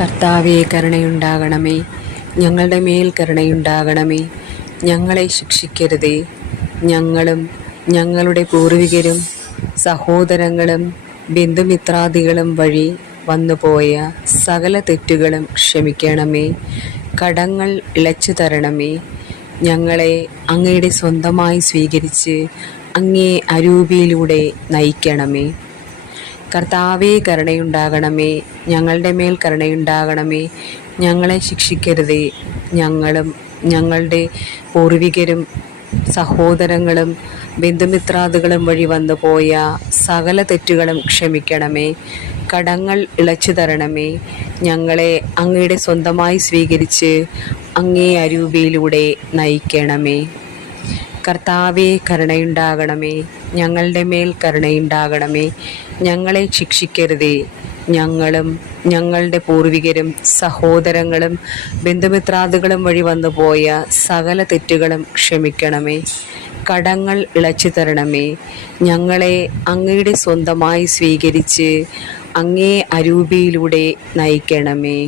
കർത്താവേ, കരുണയുണ്ടാകണമേ. ഞങ്ങളുടെ മേൽ കരുണയുണ്ടാകണമേ. ഞങ്ങളെ ശിക്ഷിക്കരുതേ. ഞങ്ങളും ഞങ്ങളുടെ പൂർവികരും സഹോദരങ്ങളും ബന്ധുമിത്രാദികളും വഴി വന്നുപോയ സകല തെറ്റുകളും ക്ഷമിക്കണമേ. കടങ്ങൾ ഇളച്ചു തരണമേ. ഞങ്ങളെ അങ്ങയുടെ സ്വന്തമായി സ്വീകരിച്ച് അങ്ങേ അരൂപിയിലൂടെ നയിക്കണമേ. കർത്താവേ, കരുണയുണ്ടാകണമേ. ഞങ്ങളുടെ മേൽ കരുണയുണ്ടാകണമേ. ഞങ്ങളെ ശിക്ഷിക്കരുതേ. ഞങ്ങളും ഞങ്ങളുടെ പൂർവികരും സഹോദരങ്ങളും ബന്ധുമിത്രാദികളും വഴി വന്നുപോയ സകല തെറ്റുകളും ക്ഷമിക്കണമേ. കടങ്ങൾ ഇളച്ചു തരണമേ. ഞങ്ങളെ അങ്ങയുടെ സ്വന്തമായി സ്വീകരിച്ച് അങ്ങേ അരൂപിയിലൂടെ നയിക്കണമേ. കർത്താവേ, കരുണയുണ്ടാകണമേ. ഞങ്ങളുടെ മേൽ കരുണയുണ്ടാകണമേ. ഞങ്ങളെ ശിക്ഷിക്കരുതേ. ഞങ്ങളും ഞങ്ങളുടെ പൂർവികരും സഹോദരങ്ങളും ബന്ധുമിത്രാദികളും വഴി വന്നുപോയ സകല തെറ്റുകളും ക്ഷമിക്കണമേ. കടങ്ങൾ ഇളച്ചു തരണമേ. ഞങ്ങളെ അങ്ങയുടെ സ്വന്തമായി സ്വീകരിച്ച് അങ്ങേ അരൂപിയിലൂടെ നയിക്കണമേ.